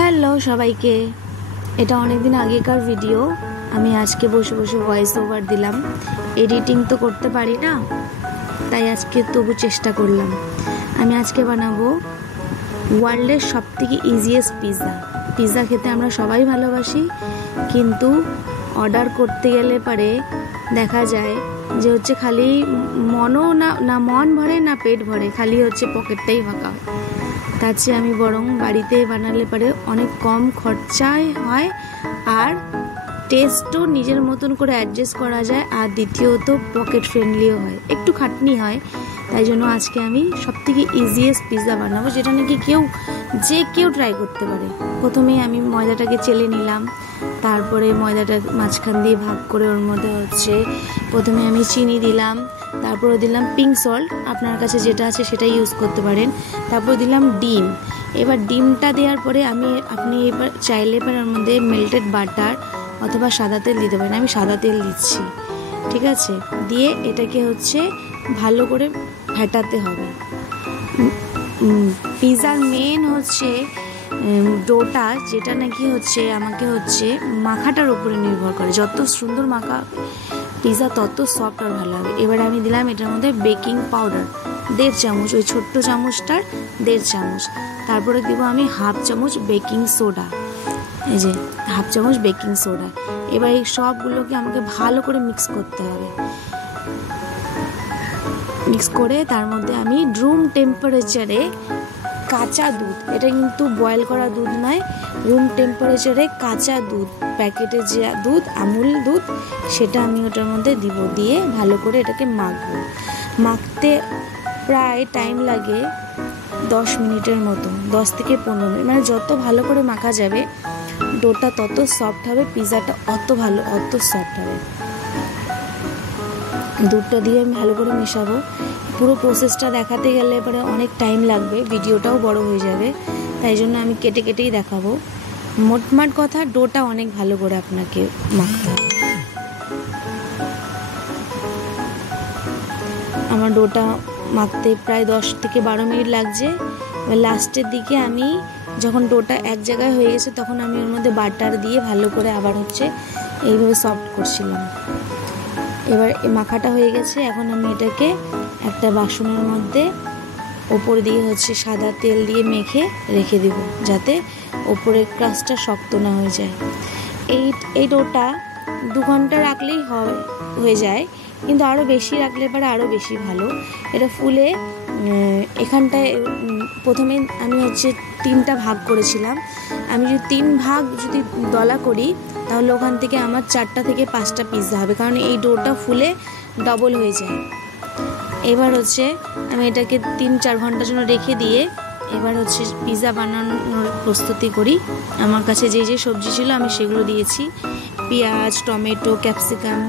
Hello সবাইকে, এটা অনেক দিন আগেকার ভিডিও। আমি আজকে বসে বসে ভয়েস ওভার দিলাম। এডিটিং তো করতে পারি না, তাই আজকে তবু চেষ্টা করলাম। আমি আজকে বানাবো ওয়ার্ল্ডের সবথেকে ইজিয়েস্ট পিৎজা। খেতে আমরা সবাই ভালোবাসি, কিন্তু অর্ডার করতে গেলে পরে দেখা যায় যে হচ্ছে খালি মনও না মন ভরে না পেট ভরে, খালি হচ্ছে পকেটটাই ফাঁকা হয়। তার চেয়ে আমি বরং বাড়িতে বানালে পরে অনেক কম খরচায় হয়, আর টেস্টও নিজের মতন করে অ্যাডজাস্ট করা যায়, আর দ্বিতীয়ত পকেট ফ্রেন্ডলিও হয়। একটু খাটনি হয়, তাই জন্য আজকে আমি সবথেকে ইজিয়েস্ট পিৎজা বানাবো, যেটা নাকি যে কেউ ট্রাই করতে পারে। প্রথমে আমি ময়দাটাকে চেলে নিলাম, তারপরে ময়দাটা মাঝখান দিয়ে ভাগ করে ওর মধ্যে হচ্ছে প্রথমে আমি চিনি দিলাম, তারপরে দিলাম পিঙ্ক সল্ট, আপনার কাছে যেটা আছে সেটা ইউজ করতে পারেন। তারপর দিলাম ডিম। এবার ডিমটা দেওয়ার পরে আপনি এবার চাইলে এবার ওর মধ্যে মেল্টেড বাটার অথবা সাদা তেল দিতে পারেন। আমি সাদা তেল দিচ্ছি, ঠিক আছে। দিয়ে এটাকে হচ্ছে ভালো করে ফেটাতে হবে। পিৎজার মেন হচ্ছে ডোটা, যেটা নাকি হচ্ছে আমাকে হচ্ছে মাখাটার উপরে নির্ভর করে। যত সুন্দর মাখা পিৎজা তত সফট আর ভালো হবে। এবার আমি দিলাম এটার মধ্যে বেকিং পাউডার 1.5 চামচ, ওই ছোট্ট চামচটার 1.5 চামচ। তারপরে দিব আমি 1/2 চামচ বেকিং সোডা, এই যে 1/2 চামচ বেকিং সোডা। এবার এই সবগুলোকে আমাকে ভালো করে মিক্স করতে হবে। মিক্স করে তার মধ্যে আমি রুম টেম্পারেচারে কাঁচা দুধ, এটা কিন্তু বয়েল করা দুধ নয়, রুম টেম্পারেচারে কাঁচা দুধ, প্যাকেটে যে দুধ, আমুল দুধ, সেটা আমি ওটার মধ্যে দিয়ে ভালো করে এটাকে মাখতে প্রায় টাইম লাগে 10 মিনিটের মতো, 10 থেকে 15 মিনিট। মানে যত ভালো করে মাখা যাবে ডোটা তত সফট হবে, পিৎজাটা অত সফট হবে। দুধটা দিয়ে আমি ভালো করে মেশাবো। পুরো প্রসেসটা দেখাতে গেলে পরে অনেক টাইম লাগবে, ভিডিওটাও বড় হয়ে যাবে, তাই জন্য আমি কেটেই দেখাবো। মোটমাট কথা, ডোটা অনেক ভালো করে আপনাকে মাখতে হবে। আমার ডোটা মাখতে প্রায় 10 থেকে 12 মিনিট লাগছে। লাস্টের দিকে আমি যখন ডোটা এক জায়গায় হয়ে গেছে, তখন আমি ওর মধ্যে বাটার দিয়ে ভালো করে আবার হচ্ছে এইভাবে সফট করছিলাম। এবার মাখাটা হয়ে গেছে, এখন আমি এটাকে একটা বাসনের মধ্যে ওপর দিয়ে হচ্ছে সাদা তেল দিয়ে মেখে রেখে দিব, যাতে ওপরের ক্রাস্টটা শক্ত না হয়ে যায়। এই ডোটা 2 ঘন্টা রাখলেই হয়ে যায়, কিন্তু আরও বেশি রাখলে পরে আরও বেশি ভালো। এটা ফুলে এখানটায় প্রথমে আমি হচ্ছে 3টা ভাগ করেছিলাম। আমি যদি 3 ভাগ যদি দলা করি, তাহলে ওখান থেকে আমার 4টা থেকে 5টা পিৎজা হবে, কারণ এই ডোটা ফুলে ডবল হয়ে যায়। এবার হচ্ছে আমি এটাকে 3-4 ঘন্টার জন্য রেখে দিয়ে এবার হচ্ছে পিৎজা বানানোর প্রস্তুতি করি। আমার কাছে যে সবজি ছিল আমি সেগুলো দিয়েছি, পেঁয়াজ, টমেটো, ক্যাপসিকাম,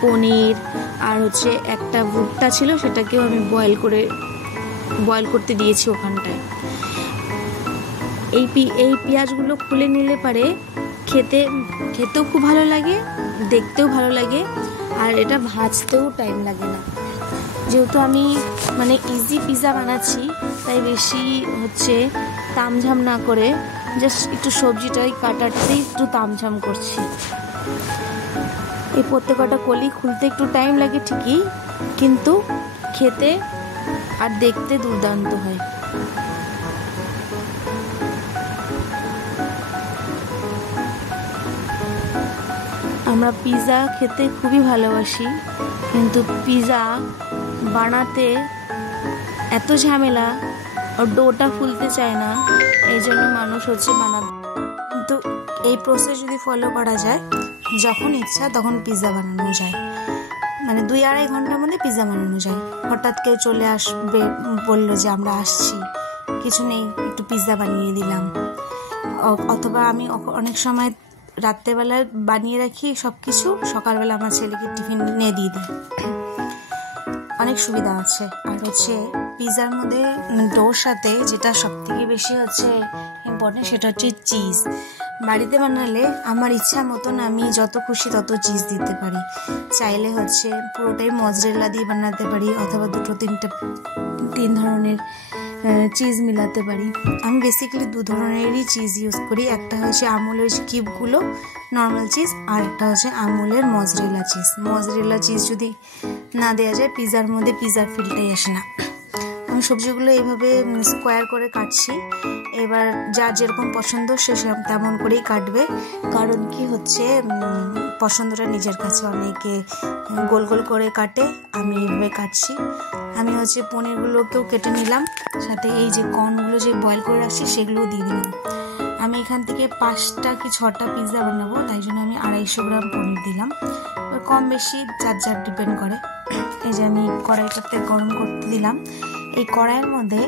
পনির, আর হচ্ছে একটা ভুট্টা ছিল, সেটাকেও আমি বয়েল করতে দিয়েছি ওখানটায়। এই পেঁয়াজগুলো খুলে নিলে পারে খেতেও খুব ভালো লাগে, দেখতেও ভালো লাগে, আর এটা ভাজতেও টাইম লাগে না। যেহেতু আমি মানে ইজি পিৎজা বানাচ্ছি, তাই বেশি হচ্ছে তামঝাম না করে জাস্ট একটু সবজিটাই কাটাতেই একটু তামঝাম করছি। এই প্রত্যেকটা কলি খুলতে একটু টাইম লাগে ঠিকই, কিন্তু খেতে আর দেখতে দুর্দান্ত হয়। আমরা পিৎজা খেতে খুবই ভালোবাসি, কিন্তু পিৎজা বানাতে এত ঝামেলা, আর ডোটা ফুলতে চায় না, এই জন্য মানুষ হচ্ছে বানাতে। কিন্তু এই প্রসেস যদি ফলো করা যায়, যখন ইচ্ছা তখন পিৎজা বানানো যায়। মানে 2-2.5 ঘন্টার মধ্যে পিৎজা বানানো যায়। হঠাৎ কেউ চলে আসবে, বললো যে আমরা আসছি, কিছু নেই, একটু পিৎজা বানিয়ে দিলাম। অথবা আমি অনেক সময় রাত্রেবেলা বানিয়ে রাখি সব কিছু, সকালবেলা আমার ছেলেকে টিফিন নিয়ে দিয়ে দিই। অনেক সুবিধা আছে। আর হচ্ছে পিৎজার মধ্যে ডোর সাথে যেটা সবথেকে বেশি হচ্ছে ইম্পর্টেন্ট, সেটা হচ্ছে চিজ। বাড়িতে বানালে আমার ইচ্ছা মতন আমি যত খুশি তত চিজ দিতে পারি। চাইলে হচ্ছে পুরোটাই মজরেলা দিয়ে বানাতে পারি, অথবা 2-3 ধরনের চিজ মিলাতে পারি। আমি বেসিক্যালি দু ধরনেরই চিজ ইউজ করি, একটা হচ্ছে আমুলের কিউবগুলো নর্মাল চিজ, আর একটা হচ্ছে আমুলের মজরেলা চিজ। মজরেলা চিজ যদি না দেওয়া যায় পিৎজার মধ্যে পিৎজার ফিলটাই আসে না। আমি সবজিগুলো এইভাবে স্কোয়ার করে কাটছি। এবার যার যেরকম পছন্দ সে তেমন করেই কাটবে, কারণ কি হচ্ছে পছন্দটা নিজের কাছে। অনেকে গোল গোল করে কাটে, আমি এইভাবে কাটছি। আমি হচ্ছে পনিরগুলোকেও কেটে নিলাম, সাথে এই যে কর্নগুলো যে বয়েল করে রাখছি সেগুলোও দিয়ে দিলাম। আমি এখান থেকে 5টা কি 6টা পিৎজা বানাবো, তাই জন্য আমি 250 গ্রাম পনির দিলাম। কম বেশি যার যার ডিপেন্ড করে। এই যে আমি কড়াইটাতে গরম করতে দিলাম। এই কড়াইয়ের মধ্যে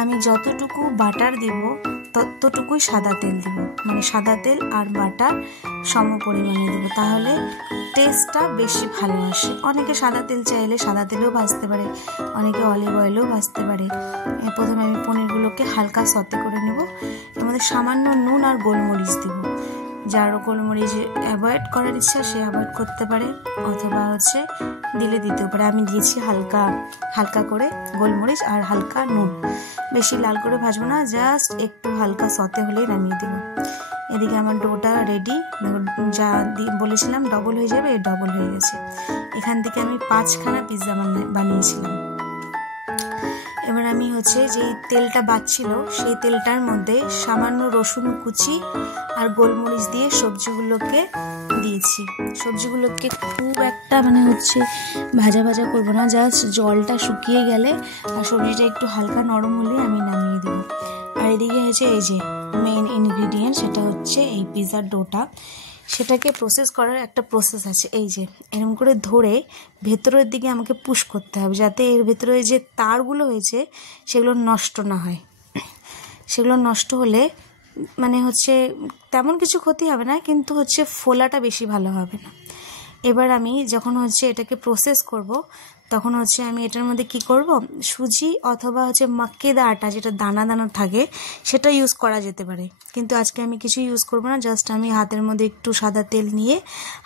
আমি যতটুকু বাটার দিব ততটুকুই সাদা তেল দিব, মানে সাদা তেল আর বাটার সম পরিমাণে দেবো, তাহলে টেস্টটা বেশি ভালো আসে। অনেকে সাদা তেল চাইলে সাদা তেলেও ভাজতে পারে, অনেকে অলিভ অয়েলেও ভাজতে পারে। প্রথমে আমি পনিরগুলোকে হালকা সতে করে নেব। এর মধ্যে সামান্য নুন আর গোলমরিচ দেব। যারও গোলমরিচ অ্যাভয়েড করার ইচ্ছা সে অ্যাভয়েড করতে পারে, অথবা হচ্ছে দিলে দিতেও পারে। আমি দিয়েছি হালকা হালকা করে গোলমরিচ আর হালকা নুন। বেশি লাল করে ভাজবো না, জাস্ট একটু হালকা সতে হলেই নামিয়ে দেবো। এদিকে আমার ডোটা রেডি, যা বলেছিলাম ডবল হয়ে যাবে, ডবল হয়ে গেছে। এখান থেকে আমি 5খানা পিৎজা বানিয়েছিলাম। এবার আমি হচ্ছে যে তেলটা বাচ্ছিল সেই তেলটার মধ্যে সামান্য রসুন কুচি আর গোলমরিচ দিয়ে সবজিগুলোকে দিয়েছি। সবজিগুলোকে খুব একটা মানে হচ্ছে ভাজা ভাজা করবো না, জাস্ট জলটা শুকিয়ে গেলে আর সবজিটা একটু হালকা নরম হলে আমি নামিয়ে দেবো। আর এদিকে হচ্ছে এই যে মেইন ইনগ্রিডিয়েন্ট, সেটা হচ্ছে এই পিৎজার ডোটা। সেটাকে প্রসেস করার একটা প্রসেস আছে। এই যে এরকম করে ধরে ভেতরের দিকে আমাকে পুশ করতে হবে, যাতে এর ভেতরে যে তারগুলো হয়েছে সেগুলো নষ্ট না হয়। সেগুলো নষ্ট হলে মানে হচ্ছে তেমন কিছু ক্ষতি হবে না, কিন্তু হচ্ছে ফোলাটা বেশি ভালো হবে না। এবার আমি যখন হচ্ছে এটাকে প্রসেস করব, তখন হচ্ছে আমি এটার মধ্যে কি করব, সুজি অথবা হচ্ছে মাক্কেদা আটা যেটা দানা দানা থাকে সেটা ইউজ করা যেতে পারে, কিন্তু আজকে আমি কিছু ইউজ করব না। জাস্ট আমি হাতের মধ্যে একটু সাদা তেল নিয়ে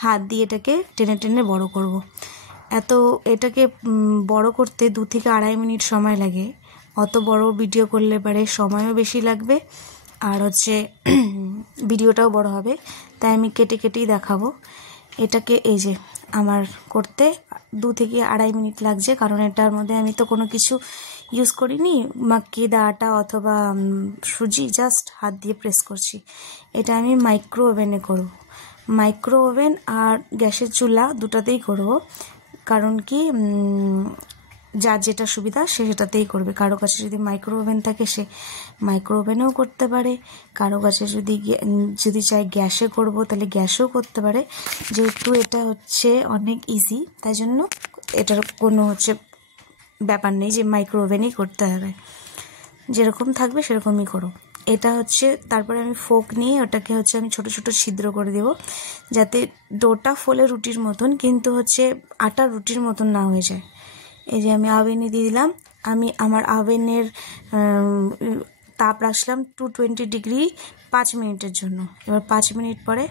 হাত দিয়ে এটাকে টেনে টেনে বড় করব। এটাকে বড় করতে 2 থেকে 2.5 মিনিট সময় লাগে। অত বড় ভিডিও করলে পারে সময়ও বেশি লাগবে, আর হচ্ছে ভিডিওটাও বড় হবে, তাই আমি কেটে কেটেই দেখাবো। এটাকে এই যে আমার করতে 2 থেকে 2.5 মিনিট লাগছে, কারণ এটার মধ্যে আমি তো কোনো কিছু ইউজ করিনি, মাক্কেদা আটা অথবা সুজি, জাস্ট হাত দিয়ে প্রেস করছি। এটা আমি মাইক্রো ওভেনে করব। মাইক্রো ওভেন আর গ্যাসের চুলা দুটাতেই করব, কারণ কি যার যেটা সুবিধা সে সেটাতেই করবে। কারো কাছে যদি মাইক্রো ওভেন থাকে সে মাইক্রো ওভেনেও করতে পারে, কারো কাছে যদি চাই গ্যাসে করব তাহলে গ্যাসেও করতে পারে। যেহেতু এটা হচ্ছে অনেক ইজি, তাই জন্য এটার কোনো হচ্ছে ব্যাপার নেই যে মাইক্রো ওভেনেই করতে হবে, যেরকম থাকবে সেরকমই করো। এটা হচ্ছে তারপরে আমি ফোক নিয়ে ওটাকে হচ্ছে আমি ছোট ছোট ছিদ্র করে দেব, যাতে ডোটা ফোলে রুটির মতন, কিন্তু হচ্ছে আটা রুটির মতন না হয়ে যায়। এই যে আমি আভেনে দিয়ে দিলাম। আমি আমার আভেনের তাপ রাখলাম 220 ডিগ্রি 5 মিনিটের জন্য। এবার 5 মিনিট পরে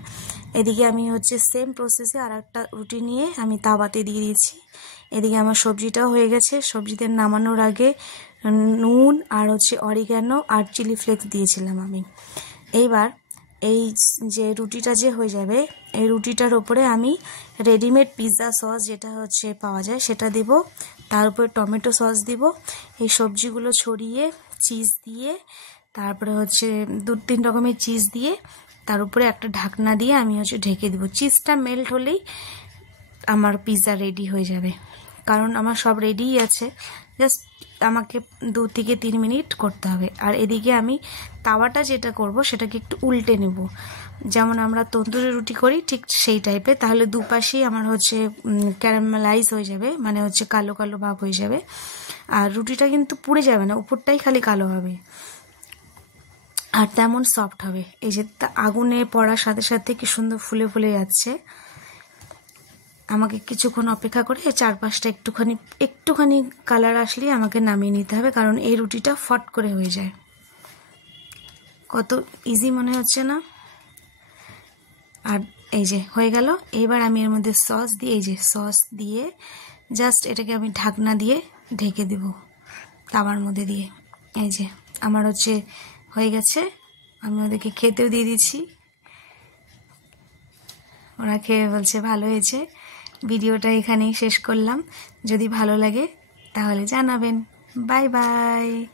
এদিকে আমি হচ্ছে সেম প্রসেসে আর একটা রুটি নিয়ে আমি তাওয়াতে দিয়ে দিয়েছি। এদিকে আমার সবজিটাও হয়ে গেছে। সবজিতে নামানোর আগে নুন আর হচ্ছে অরিগ্যানো আর চিলি ফ্লেক্স দিয়েছিলাম আমি। এইবার এই যে রুটিটা যে হয়ে যাবে, এই রুটিটার ওপরে আমি রেডিমেড পিৎজা সস যেটা হচ্ছে পাওয়া যায় সেটা দিব, তার উপরে টমেটো সস দিব, এই সবজিগুলো ছড়িয়ে চিজ দিয়ে, তারপরে হচ্ছে 2-3 রকমের চিজ দিয়ে তার উপরে একটা ঢাকনা দিয়ে আমি হচ্ছে ঢেকে দিব। চিজটা মেল্ট হলেই আমার পিৎজা রেডি হয়ে যাবে, কারণ আমার সব রেডিই আছে, জাস্ট আমাকে 2 থেকে 3 মিনিট করতে হবে। আর এদিকে আমি তাওয়াটা যেটা করব সেটাকে একটু উল্টে নেব, যেমন আমরা তন্দুরি রুটি করি ঠিক সেই টাইপের, তাহলে দুপাশেই আমার হচ্ছে ক্যারামেলাইজ হয়ে যাবে, মানে হচ্ছে কালো কালো ভাব হয়ে যাবে। আর রুটিটা কিন্তু পুড়ে যাবে না, উপরটাই খালি কালো হবে আর তেমন সফট হবে। এই যে আগুনে পড়ার সাথে সাথে কি সুন্দর ফুলে ফুলে যাচ্ছে। আমাকে কিছুক্ষণ অপেক্ষা করে চারপাশটা একটুখানি কালার আসলেই আমাকে নামিয়ে নিতে হবে, কারণ এই রুটিটা ফট করে হয়ে যায়। কত ইজি মনে হচ্ছে না? আর এই যে হয়ে গেল। এবার আমি এর মধ্যে সস দিয়ে, এই যে সস দিয়ে জাস্ট এটাকে আমি ঢাকনা দিয়ে ঢেকে দেব তাওয়ার মধ্যে দিয়ে। এই যে আমার হচ্ছে হয়ে গেছে, আমি ওদেরকে খেতেও দিয়ে দিচ্ছি। ওরা খেয়ে বলছে ভালো হয়েছে। ভিডিওটা এখানেই শেষ করলাম। যদি ভালো লাগে তাহলে জানাবেন। Bye bye.